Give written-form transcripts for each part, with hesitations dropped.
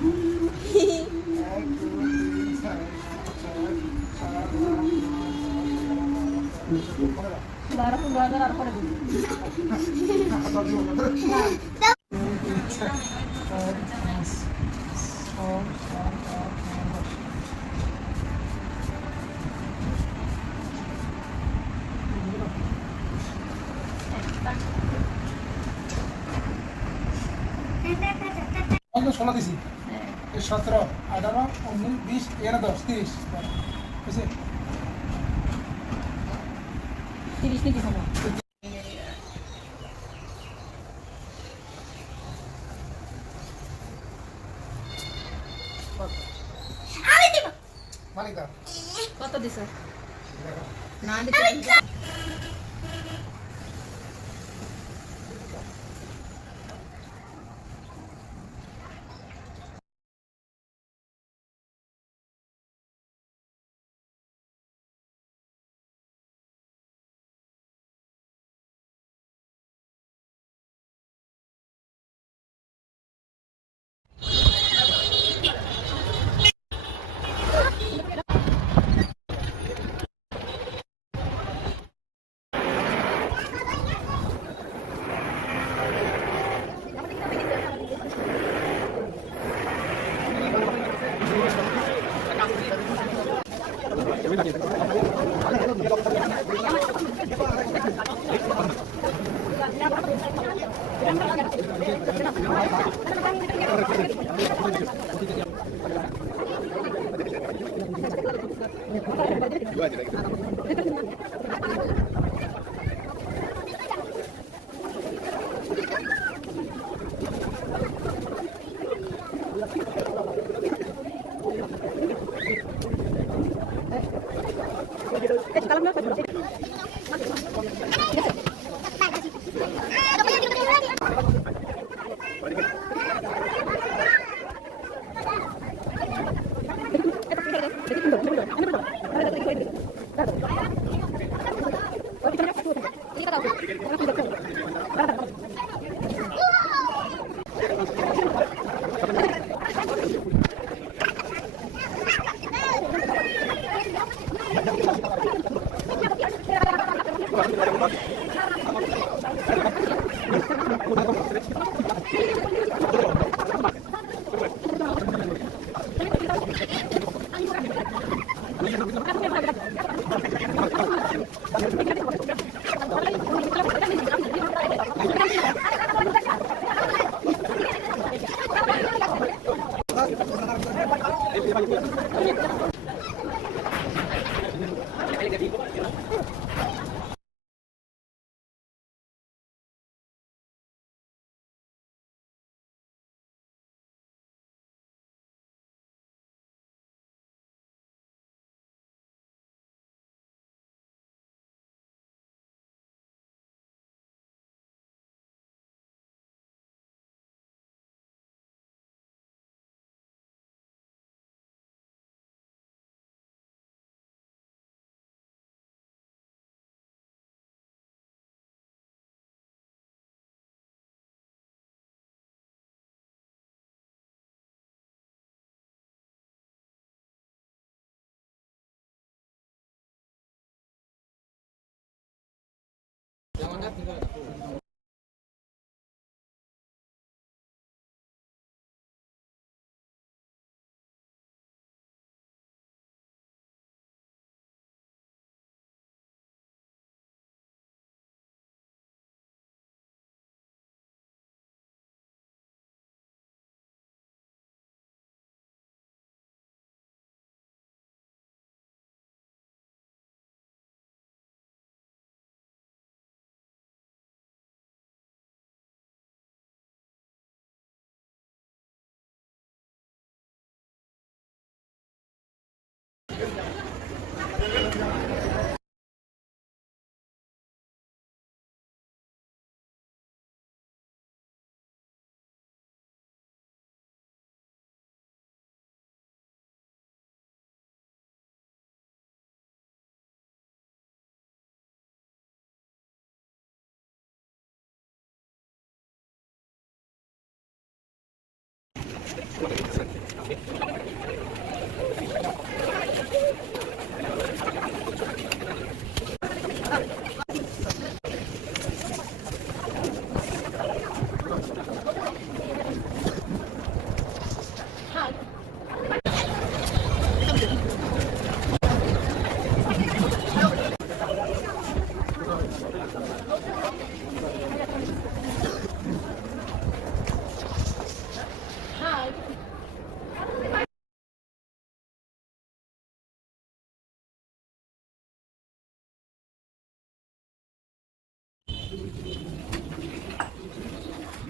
এক, দুই, তিন, চার, চার, চার, আমাকে 16 দিছি 17, 18, 19, 20, 11, 10, 30 বুঝছে 30 কেজি হবে। মালিকা কত দিছো? দেখো না দিতে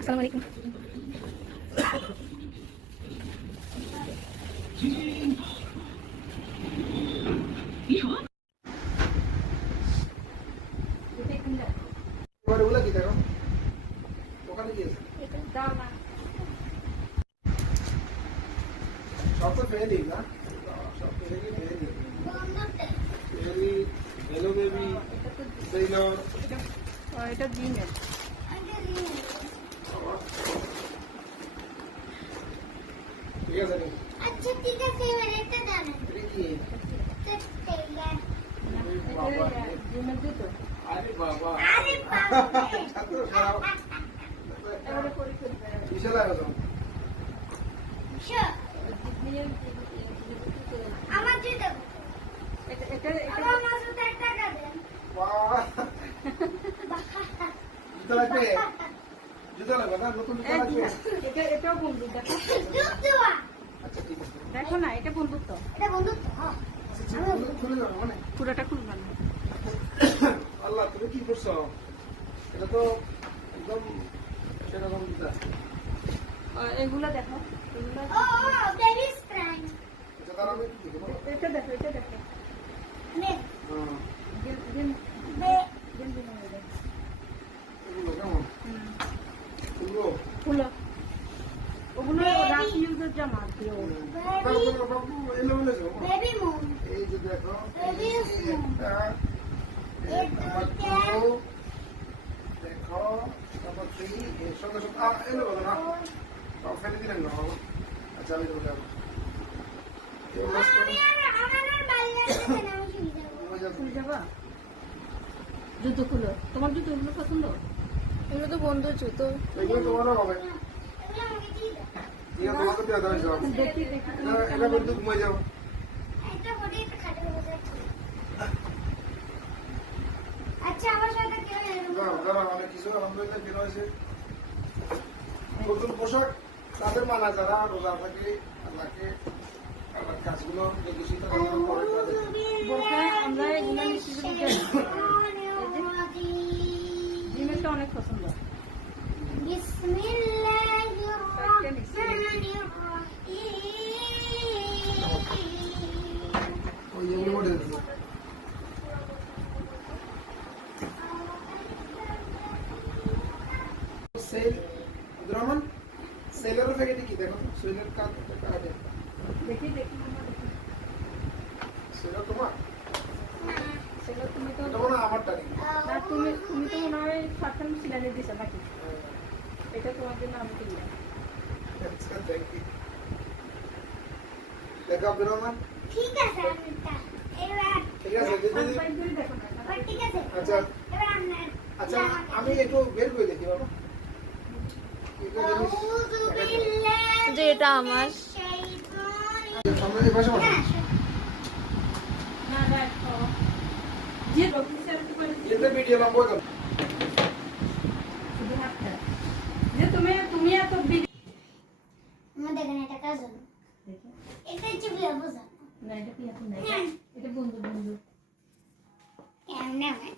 Assalamualaikum. এবারে ওগুলা কি দেখো ওখানে কি আছে সব তো ফেলে দিই না সব ফেলে দিই বেবি হ্যালো বেবি সেইলর এটা ডিমের। ঠিক আছে নি আচ্ছা ঠিক আছে এবার এটা দাও না এটা কি বাবা ডিমের জুতো। আরে বাবা আরে বাবা ছাত্র খারাপ এবারে পরে করবে। বিশাল আয়োজন শো আমার জুতো এটা আমার মাসুতে টাকা দেন বাহ জুতো লাগবে জুতো লাগবে না নতুন জুতো লাগবে এটাও বন্দুক দেখো। জুতো আচ্ছা ঠিক আছে দেখো না এটা বন্দুক তো। এটা বন্ধু তো হ্যাঁ আচ্ছা খুলে যাবে মানে পুরোটা খুলবা না। আল্লাহ তুমি কি করছো এটা তো একদম সেরকম জুতা এগুলা দেখো এগুলা। ও বেবি স্প্রাইং আচ্ছা তারা আমি কি দেখবো এটা দেখো এটা দেখো। নে হ্যাঁ দিন দিন বে দিন দিন হয়ে যায়। এগুলো কেমন এগুলো খুলো ওগুলো রাফ ইউজের জামা দিও। বাবু বাবু এলো বলে যাও বেবি মুন এই যে দেখো বেবি মুন এটা দেখো তারপর থ্রি এর সঙ্গে সঙ্গে এলো বলো না সব ফেলে দিলেন না বাবা আচ্ছা আমি দেবো যাবো আমার বাইরে আছে না আমি শুই যাব খুলে যাবা জুতো খুলো। তোমার জুতো এগুলো পছন্দ? এগুলো তো বন্ধুর জুতো। এগুলো তোমারও হবে এগুলো আমাকে দিয়ে দাও ঠিক আছে তোমাকে দিয়ে দেওয়া যাবে দেখি দেখি এটা বন্ধু ঘুমাই যাও একটা বডি একটা খাটে বসে আচ্ছা আমার সাথে কেউ এরকম দাঁড়া অনেক কিছু আলহামদুলিল্লাহ বের হয়েছে নতুন পোশাক তাদের মানা যারা রোজা থাকে আল্লাহকে আল্লাহর কাজগুলো দেখে শীত করে তাদের বোরকা আমরা এগুলো নিচ্ছি যে ডিমেরটা অনেক পছন্দ। বিসমিল্লাহির রহমানির রহিম ওই এগুলো মডেল দিচ্ছে সেল আব্দুর রহমান সেলের প্যাকেটে কি দেখো সেলের কার্ড দেখি দেখি মামা দেখি। সেলের তোমার সেগুলো তুমি তো এটা মনে হয় আমারটা নাকি না তুমি তুমি তো মনে হয় শার্টটা সিলাইনে দিছো নাকি? এটা তোমার জন্য আমি কিনলাম। আচ্ছা দেখি দেখো আব্দুর রহমান ঠিক আছে আমিটা এবার ঠিক আছে দিদি কনফাইন করে দেখো না। এবার ঠিক আছে আচ্ছা এবার আপনার আচ্ছা আমি একটু বের করে দেখি বাবা আউযু বিল্লাহি যে এটা আমার। শাইতানির সামনে এই পাশে বসো না দেখো যে অফিসার কি করে এটা ভিডিও লম্বা তো শুধু হাতটা যে তুমি এত আমাদের এখানে একটা কাজ হলো দেখো এটা হচ্ছে বিয়ে বোঝা না এটা কি এখন নাই এটা বন্ধু বন্ধু কেমনে হয়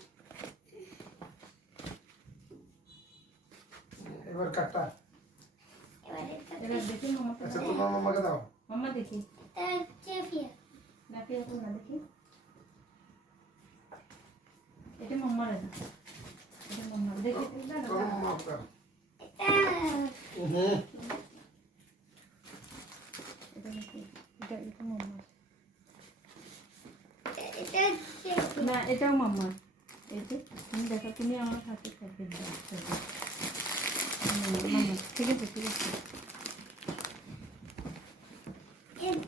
এবার কাটটা এবার এটা এবার দেখি মামা আচ্ছা তোমার মামাকে দাও মামা দেখি তার চেফিয়া নাকি এখন না দেখি এটা মামার না এটা মামার দেখি না তোমার মামা দাও এটা এটা নাকি এটা মামার এটা হচ্ছে না এটাও মামার এই যে তুমি দেখো তুমি আমার হাতে খাইতে দাও মামা ঠিক আছে ঠিক আছে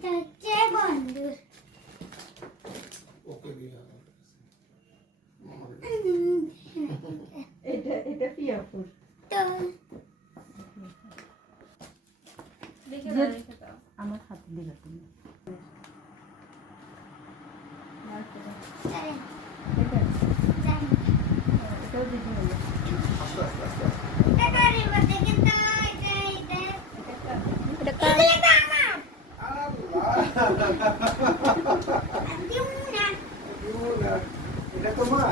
এটা হচ্ছে বন্ধু ওকে দিয়ে এটা পিয়াপুর তো দেখে দাও রেখে দাও আমার হাতে দিবে তুমি আরে এটা জানি এটাও দিতে হবে আস্তে আস্তে আস্তে আস্তে। এটা কারি বলতে কিন্তু এটা এটা কার এটা আমার আল্লাহ দিউ না এটা তোমার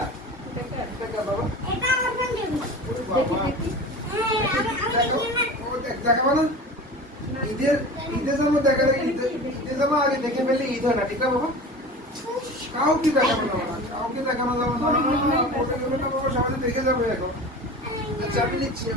এটা কার এটা কার বাবা এটা আমার বন্ধু ওরে দেখি বাবা দেখি আমি দেখো দেখি না ও দেখাবো না ঈদের সময় দেখা যায় ঈদের সময় আগে দেখে ফেলে ঈদ হয় না ঠিক না বাবা কাউকে দেখানো যাবে না কাউকে দেখানো যাবে না ওটা যাবে না বাবা সবাই দেখে যাবে এখন আচ্ছা আমি লিখছি